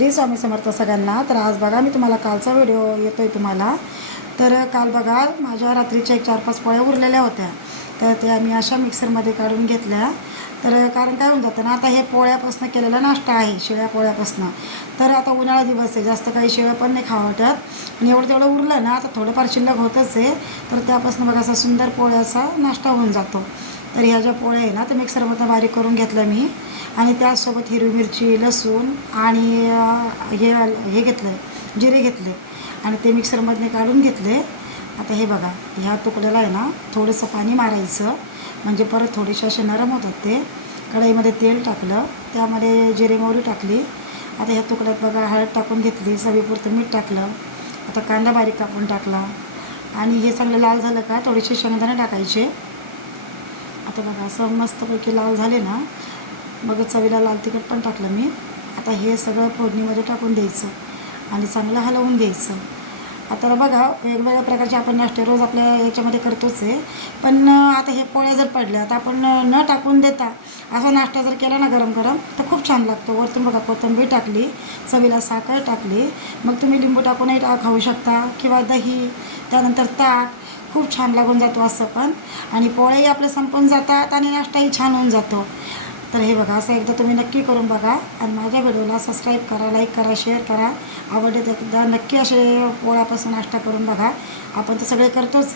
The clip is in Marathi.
श्री स्वामी समर्थ सगळ्यांना। तर आज बघा मी तुम्हाला कालचा व्हिडिओ येतोय तुम्हाला। तर काल बघा माझ्या रात्रीच्या 4-5 पोळ्या उरलेल्या होत्या, तर त्या मी अशा मिक्सरमध्ये काढून घेतल्या। तर कारण काय होऊन जातं ना, आता हे पोळ्यापासून केलेला नाश्ता आहे, शिळ्या पोळ्यापासून। तर आता उन्हाळा दिवस आहे, जास्त काही शिळं पण नाही खावं वाटत, आणि एवढं तेवढं उरलं ना आता थोडंफार शिल्लक होतच आहे, तर त्यापासून बघा असा सुंदर पोळ्याचा नाश्ता होऊन जातो। तर ह्या ज्या पोळ्या आहे ना, तर मिक्सरमधून बारीक करून घेतल्या मी, आणि त्यासोबत हिरवी मिरची, लसूण आणि हे घेतलं आहे, जिरे घेतले, आणि ते मिक्सरमधने काढून घेतले। आता हे बघा, ह्या तुकड्याला आहे ना थोडंसं पाणी मारायचं, म्हणजे परत थोडेसे असे नरम होतात ते। कढईमध्ये तेल टाकलं, त्यामध्ये जिरे मोहरी टाकली। आता ह्या तुकड्यात बघा हळद टाकून घेतली, चवीपुरतं मीठ टाकलं, आता कांदा बारीक कापून टाकला, आणि हे चांगलं लाल झालं का थोडेसे शेंगदाणे टाकायचे। आता बघा असं मस्तपैकी लाल झाले ना, मग चवीला लाल तिखट पण टाकलं मी। आता हे सगळं फोडणीमध्ये टाकून द्यायचं आणि चांगलं हलवून द्यायचं। आता बघा वेगवेगळ्या प्रकारचे आपण नाश्ते रोज आपल्या याच्यामध्ये करतोच आहे, पण आता हे पोळ्या जर पडल्या तर आपण न टाकून देता असा नाश्ता जर केला ना गरम गरम, तर खूप छान लागतो। वरतून बघा कोथिंबीर टाकली, चवीला साखर टाकली, मग तुम्ही लिंबू टाकूनही खाऊ शकता, किंवा दही, त्यानंतर ताक, खूप छान लागून जातो असं पण। आणि पोळ्याही आपले संपून जातात आणि नाश्ताही छान होऊन जातो। तर हे बघा असं एकदा तुम्ही नक्की करून बघा, आणि माझ्या व्हिडिओला सबस्क्राईब करा, लाईक करा, शेअर करा। आवडते तर एकदा नक्की असे पोळ्यापासून नाश्ता करून बघा, आपण तर सगळे करतोच।